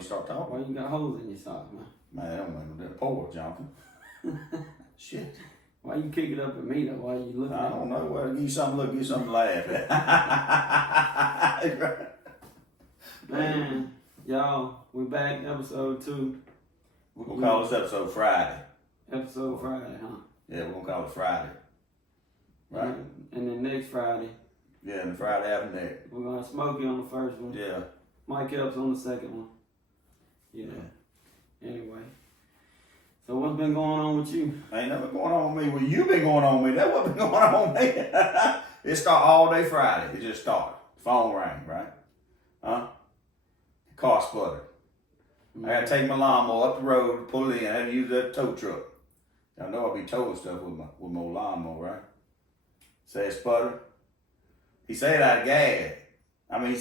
you start talking. Why you got holes in your socks, man? Man, that don't make no difference. Poor jumping. Shit. Why you kick it up at me though? Why you looking at me? I don't know. Well, give you something to look, give you something to laugh at. Man, y'all, we back, episode 2. We're going to call this episode Friday. Episode Friday, huh? Yeah, we're going to call it Friday. Right? And then next Friday. Yeah, and the Friday after that. We're going to have Smokey on the first one. Yeah. Mike Epps on the second one. Yeah. Anyway. So what's been going on with you? Ain't nothing going on with me. Well, you been going on with me. That's what's been going on with me. It start all day Friday. It just started. Phone rang, right? Huh? Car sputtered. I got to take my lawnmower up the road, pull it in. I had to use that tow truck. I know I'll be towing stuff with my lawnmower, right? Say it sputtered. He said out of gas. I mean, he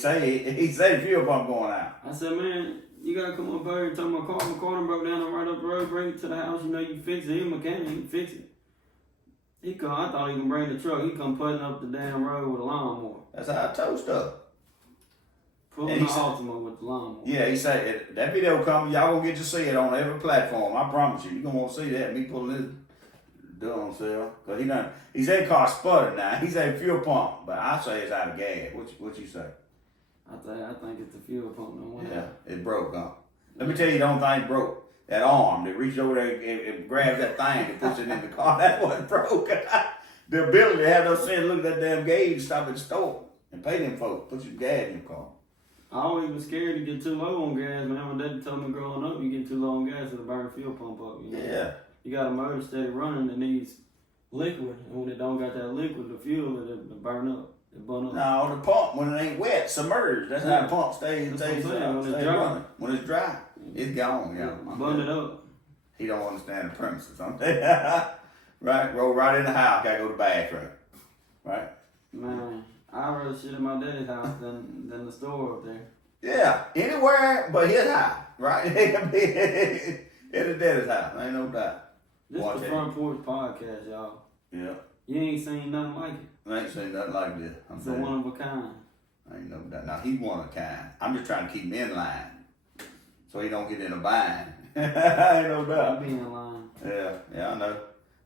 said fuel pump going out. I said, man, you gotta come up here and tell my car broke down and right up the road, bring it to the house. You know you fix it. He a mechanic, he can fix it. I thought he can bring the truck. He come putting up the damn road with a lawnmower. That's how I tow stuff. Pulling the Altima with the lawnmower. Yeah, he said that video coming. Y'all gonna get to see it on every platform. I promise you. You gonna want to see that. Me pulling this dumb self. Cause he said car sputtered now. He said fuel pump, but I say it's out of gas. What you say? I think it's the fuel pump. No yeah, it broke, huh? Let me tell you, the only thing broke. That arm that reached over there and grabbed that thing and pushed it in the car. That's what broke. The ability to have no sense, look at that damn gauge, stop at the store and pay them folks. Put some gas in your car. I always was scared to get too low on gas, man. My dad told me growing up, you get too low on gas, it'll burn the fuel pump up. You know? Yeah. You got a motor steady running that needs liquid, and when it don't got that liquid, the fuel, it'll burn up. It burn up. No, the pump, when it ain't wet, submerged. That's how the pump stays running. When it's dry, it's gone. Yeah. Burn it up. He don't understand the premises. Right? Roll right in the house, gotta go to the bathroom. Right? Man, I'd rather shit at my daddy's house than the store up there. Yeah, anywhere but his house, right? At his daddy's house, ain't no doubt. This is the Frunt Porch podcast, y'all. Yeah. You ain't seen nothing like it. I ain't seen nothing like this. It's a one of a kind. I ain't no doubt. Now, he's one of a kind. I'm just trying to keep him in line so he don't get in a bind. Ain't no doubt. I'll be in line. Yeah, I know.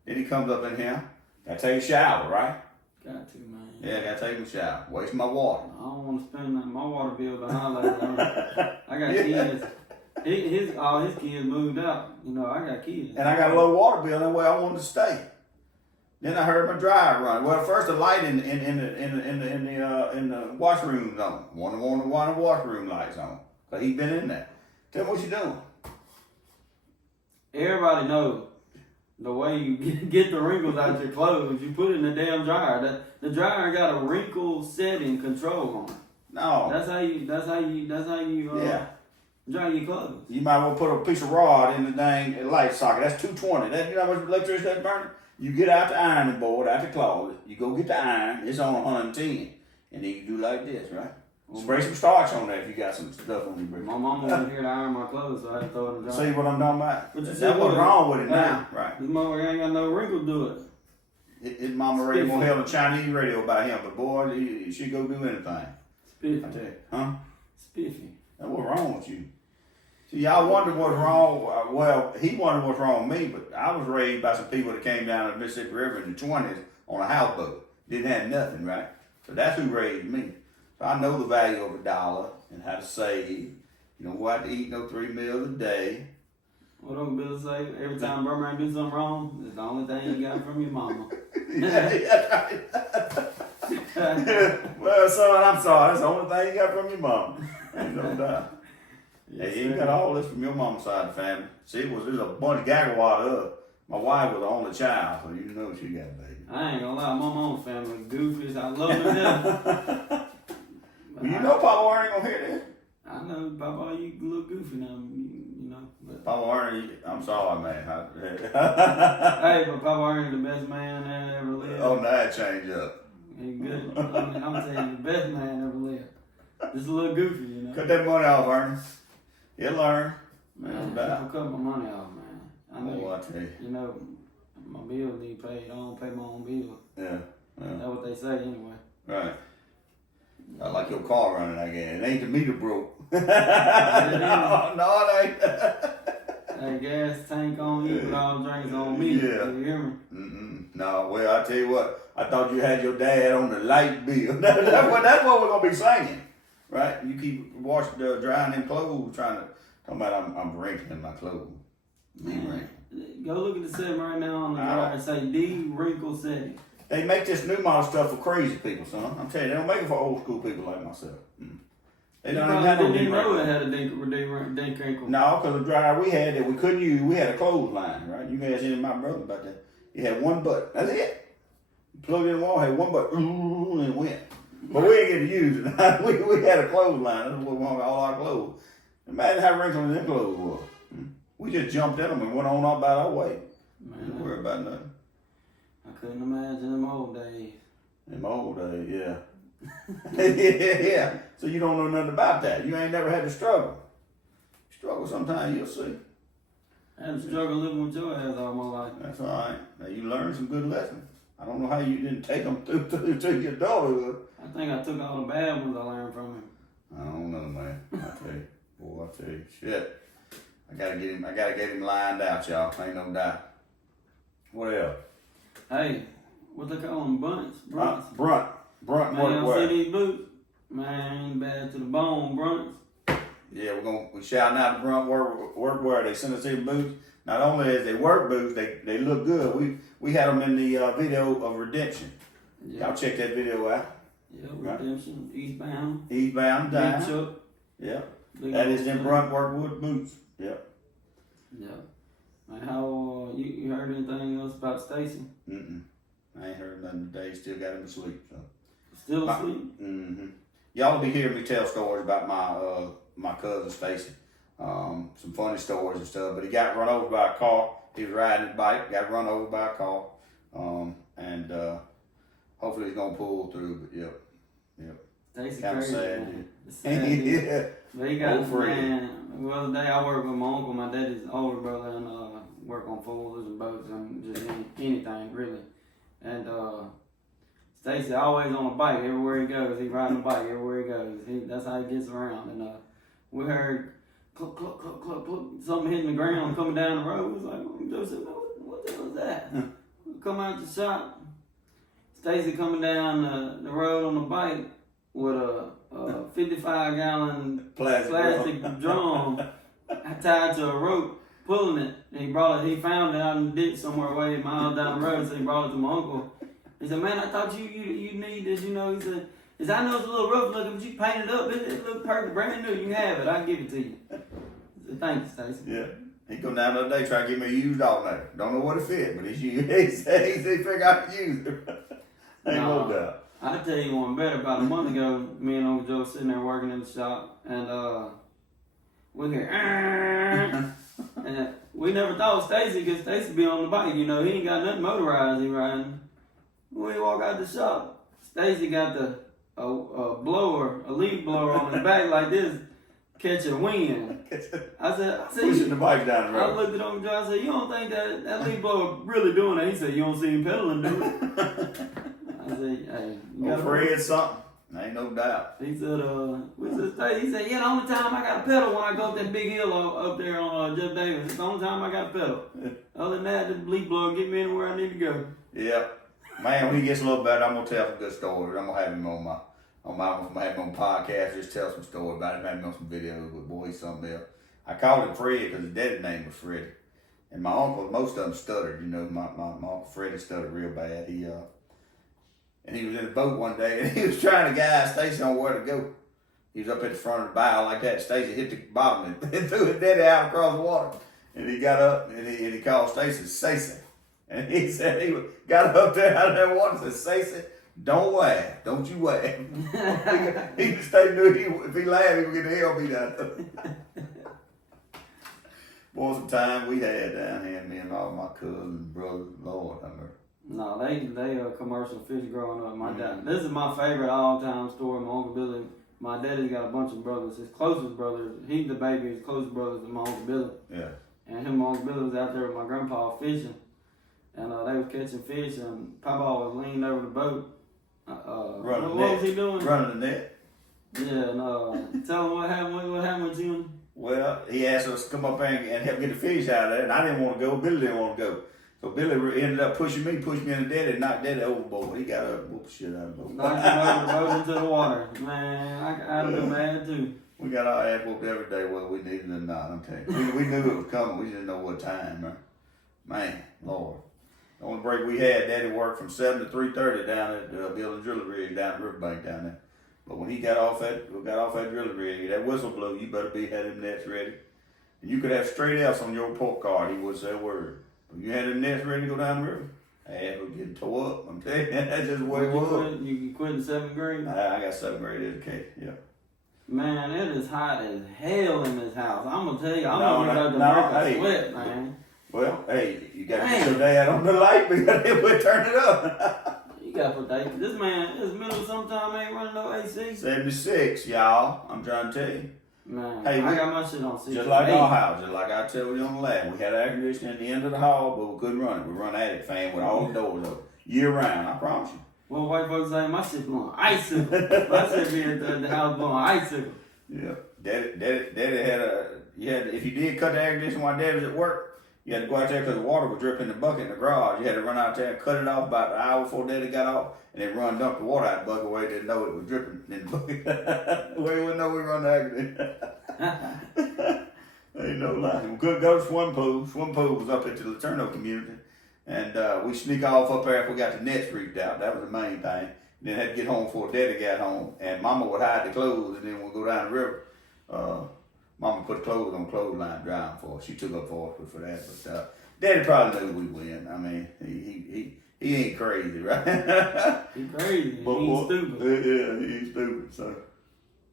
Then he comes up in here. Gotta take a shower, right? Got to, man. Yeah, gotta take a shower. Waste my water. I don't want to spend my water bill behind like that. I got kids. All his kids moved out. You know, I got kids. And I got a low water bill, that way I wanted to stay. Then I heard my dryer run. Well, first the light in the washroom's on. One of the washroom lights on. Cause he been in there. Tell me what you doing. Everybody knows the way you get the wrinkles out your clothes. You put it in the damn dryer. The dryer got a wrinkle setting control on it. No. That's how you dry your clothes. You might well put a piece of rod in the dang light socket. That's 220. You know how much electricity that's burning? You get out the ironing board, out the closet. You go get the iron. It's on 110. And then you do like this, right? Spray some starch on there if you got some stuff on your brick. My mama wasn't here to iron my clothes, so I had to throw it in the dryer. See what I'm talking about? That's what's wrong with it now, right? His mama ain't got no wrinkle to it. His mama radio won't have a Chinese radio about him, but boy, she go do anything. Spiffy. I tell you, huh? Spiffy. That's what's wrong with you. See, y'all wonder what's wrong. Well, he wondered what's wrong with me, but I was raised by some people that came down the Mississippi River in the 20s on a houseboat. Didn't have nothing, right? So that's who raised me. So I know the value of $1 and how to save. You don't go out to eat no 3 meals a day. What don't Bill say? Every time Birmingham do something wrong, it's the only thing you got from your mama. Well, son, I'm sorry. That's the only thing you got from your mama. Ain't no doubt. Yes, hey, you got all this from your mama's side of the family. See, there's a bunch of gagawad up. My wife was the only child, so you know she got a baby. I ain't gonna lie, my mama's family goofies. I love them to death. Well, you know Papa Warren ain't gonna hear this. I know, Papa, you a little goofy now, you know. But Papa Warren, I'm sorry, man. Hey, but Papa Warren's the best man that ever lived. Oh, now that change up. He's good. I mean, I'm telling you, the best man ever lived. Just a little goofy, you know. Cut that money off, Ernie. He'll learn. Man, people cut my money off, man. I know. I tell you. You know, my bills need paid. I don't pay my own bills. Yeah. That's what they say anyway. Right. I like your car running, I guess. It ain't the meter broke. no, it ain't. That gas tank on you, but all the drinks on me. Yeah. You hear me? No, well, I tell you what. I thought you had your dad on the light bill. that's what we're gonna be singing, right? You keep drying them clothes, talking about I'm wrinkling my clothes. Go look at the setting right now on the dryer and say D wrinkle setting. They make this new model stuff for crazy people, son. I'm telling you, they don't make it for old school people like myself. They don't even have no didn't know it wrinkle. had a dink wrinkle. No, because the dryer we had that we couldn't use, we had a clothesline, right? You guys any of my brother about that. You had one button. That's it. Plugged in the wall, had one button, and it went. But we didn't get to use it. we had a clothesline. That's what we hung all our clothes. Imagine how wrinkly them clothes was. We just jumped in them and went on about our way. Didn't worry about nothing. I couldn't imagine them old days. Them old days, yeah. yeah. So you don't know nothing about that. You ain't never had to struggle. Struggle sometime, you'll see. I had to struggle living with your ass all my life. That's all right. Now you learned some good lessons. I don't know how you didn't take them to your daughterhood. I think I took all the bad ones I learned from him. I don't know, man. I tell you, boy, I tell you, shit. I gotta get him lined out, y'all. Ain't no doubt. What else? Hey, what they call them? Brunts? Brunt Man, y'all workwear. see these boots? Man, bad to the bone, Brunts. Yeah, we shouting out the Brunt workwear. They sent us these boots. Not only is they work boots, they look good. We had them in the video of Redemption. Yeah. Y'all check that video out. Yeah, Redemption, Eastbound. Eastbound down. Big Chuck. Yeah. Big That is old them Chuck. Brunt workwood boots. Yep. Yeah. Man, how you heard anything else about Stacy? I ain't heard nothing today. Still got him asleep. So. Still asleep? Y'all will be hearing me tell stories about my cousin Stacy. Some funny stories and stuff. But he got run over by a car. He was riding his bike, got run over by a car. And hopefully he's gonna pull through. But yep. Stacy Kind of crazy, sad, man. dude. It's sad, dude. Yeah. But he got, Old Fred. man, well, the day I work with my uncle, my daddy's older brother, and work on four-wheelers and boats and just anything, really. And Stacy always on a bike everywhere he goes. He riding a bike everywhere he goes. That's how he gets around. And we heard cluck, cluck, cluck, cluck, cluck, something hitting the ground coming down the road. We was like, Joe said, what the hell is that? We come out the shop. Stacy coming down the road on the bike with a 55-gallon plastic drum tied to a rope, pulling it. And he found it out in the ditch somewhere way miles down the road, so he brought it to my uncle. He said, man, I thought you need this, you know. He said, I know it's a little rough looking, but you painted it up. It look perfect, brand new. You can have it. I'll give it to you. I said, thank you, Stacy. Yeah. He come down the other day trying to get me a used alternator. Don't know what it fit, but he said he figured out to use it. Ain't no doubt. I tell you one better. About a month ago, me and Uncle Joe sitting there working in the shop, and we hear, and we never thought Stacy, because Stacy be on the bike, you know, he ain't got nothing motorized, he riding. When we walk out the shop, Stacy got a leaf blower on his back like this, catching wind. I said, Pushing the bike down the road. I looked at Uncle Joe, I said, you don't think that leaf blower really doing that? He said, you don't see him pedaling, do it? I said, hey, you got Fred something. Ain't no doubt. He said, he said, yeah, the only time I got to pedal when I go up that big hill up there on Jeff Davis. It's the only time I got to pedal. Other than that, the leaf blower get me anywhere I need to go. Yeah. Man, when he gets a little better, I'm gonna tell some good stories. I'm gonna have him on my podcast, just tell some stories about him, have him on some videos with boy, something else. I called him Fred because his daddy's name was Freddie. And my uncle, most of them stuttered, you know, my Uncle Freddie stuttered real bad. And he was in the boat one day and he was trying to guide Stacy on where to go. He was up at the front of the bow like that. Stacy hit the bottom and threw his daddy out across the water. And he got up and he called Stacy Stacy. And he said he got up there out of that water and said, Stacy, don't laugh. Don't you laugh. He knew if he laughed, he would get the hell beat out of him. Boy, some time we had down here, me and all my cousins, brothers, Lord, I remember. No, they commercial fish growing up. My dad. This is my favorite all-time story. My Uncle Billy. My daddy's got a bunch of brothers. His closest brothers, he's the baby. His closest brothers is my Uncle Billy. Yeah. And him and my Uncle Billy was out there with my grandpa fishing, and they was catching fish. And Papa was leaning over the boat. What was he doing? Running the net. Yeah, no. Tell him what happened with you. Well, he asked us to come up there and help get the fish out of there, and I didn't want to go. Billy didn't want to go. So Billy ended up pushed me and Daddy, and knocked Daddy overboard. He got up, whoop shit out of the boat. Knocked him over the boat into the water. Man, I'd have been mad too. We got our ass whooped every day, whether we needed it or not. I'm telling you, we knew it was coming. We just didn't know what time, man. Man, Lord. The only break we had, Daddy worked from 7 to 3:30 down at building drilling rig down the riverbank down there. But when he got off that drilling rig, that whistle blew, you better had them nets ready. And you could have straight F's on your report card, he would say a word. But you had them nets ready to go down the river, ass was getting tore up. I'm telling you, that's just the way it was. You quit in 7th grade? I got 7th grade education, yeah. Man, it is hot as hell in this house. I'm gonna tell you, I'm gonna get out the sweat, man. Well, hey, you got to get your dad on the light, but you got to turn it up. You got to put that. This man, this middle of sometime ain't running no AC. 76, y'all. I'm trying to tell you. Man, hey, I got my shit on 6. Just like our house, just like I tell you on the lab. We had air conditioning at the end of the hall, but we couldn't run it. We run attic fan with all the doors open. Year round, I promise you. Well, white folks say my shit blowing icicle. My shit being at the house blowing icicle. Yeah. Daddy had if you did cut the air conditioning while Daddy was at work, you had to go out there because the water would drip in the bucket in the garage. You had to run out there and cut it off about an hour before Daddy got off, and then run dump the water out the bucket where he didn't know it was dripping in the bucket. Where he wouldn't know we run the air conditioning. Ain't no lie. We couldn't go to swim pool. Swim pool was up at the Laterno community, and we sneak off up there if we got the nets reefed out. That was the main thing. Then had to get home before Daddy got home, and Mama would hide the clothes, and then we'd go down the river. Mama put clothes on clothesline drying for us. She took up for us for that. But Daddy probably knew we'd win. I mean, he ain't crazy, right? He crazy. But, he ain't stupid. Yeah, he ain't stupid. So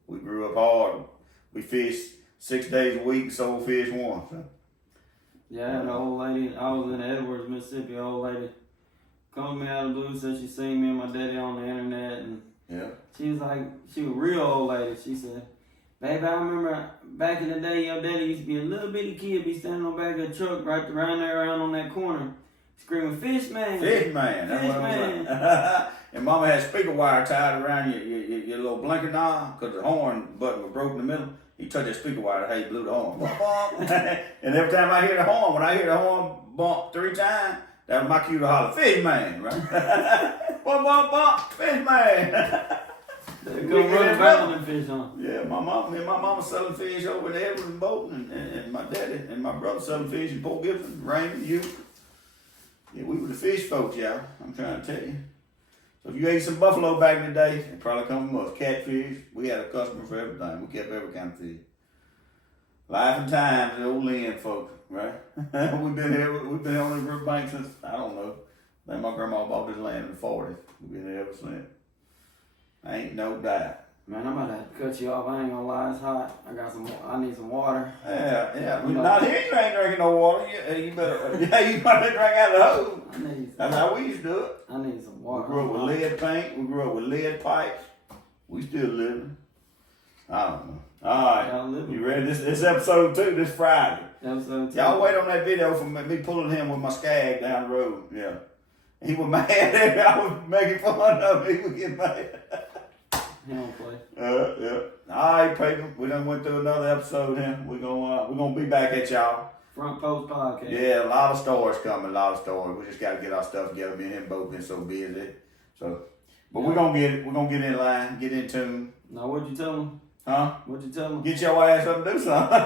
we grew up hard. We fished 6 days a week, sold fish once. So. Yeah, the old lady, I was in Edwards, Mississippi, the old lady called me out of the blue, said she seen me and my daddy on the internet, and she was like, she was a real old lady. She said, baby, I remember back in the day, your daddy used to be a little bitty kid, be standing on the back of the truck right around there, around on that corner, screaming, fish man. Fish man, that's what I'm saying. And Mama had speaker wire tied around your little blinker knob, because the horn button was broken in the middle. He touched that speaker wire, how he blew the horn. And every time I hear the horn, when I hear the horn bump 3 times, that was my cue to holler, fish man, right? Bump, bump, bump, fish man. They go running around them fish, huh? Yeah, me and my mama selling fish over in Edwards and Bolton, and my daddy and my brother selling fish in Port Gibson, Raymond, Utica. Yeah, we were the fish folks, y'all. I'm trying to tell you. So if you ate some buffalo back in the day, it probably come from us. Catfish, we had a customer for everything. We kept every kind of fish. Life and times, the old Lynn folk, right? we've been here on the riverbank since, I don't know. I think my grandma bought this land in the 40s. We've been here ever since. Ain't no doubt. Man, I'm about to have to cut you off. I ain't gonna lie, it's hot. I need some water. Yeah. Not here, you ain't drinking no water. You better drink out of the hose. That's how we used to do it. I need some water. We grew up with lead paint. We grew up with lead pipes. We still living. I don't know. All right. You ready? This episode 2, this Friday. Episode 2. Y'all wait on that video for me pulling him with my skag down the road. Yeah. He was mad at me. I was making fun of him. He was getting mad. He don't play. Yeah. All right, people. We done went through another episode here. We're gonna be back at y'all. Front Porch Podcast. Yeah, a lot of stories coming. We just gotta get our stuff together. Me and him both been so busy. So, but we're gonna get it. We're gonna get in line, get in tune. Now, what'd you tell him? Huh? What'd you tell him? Get your ass up and do something.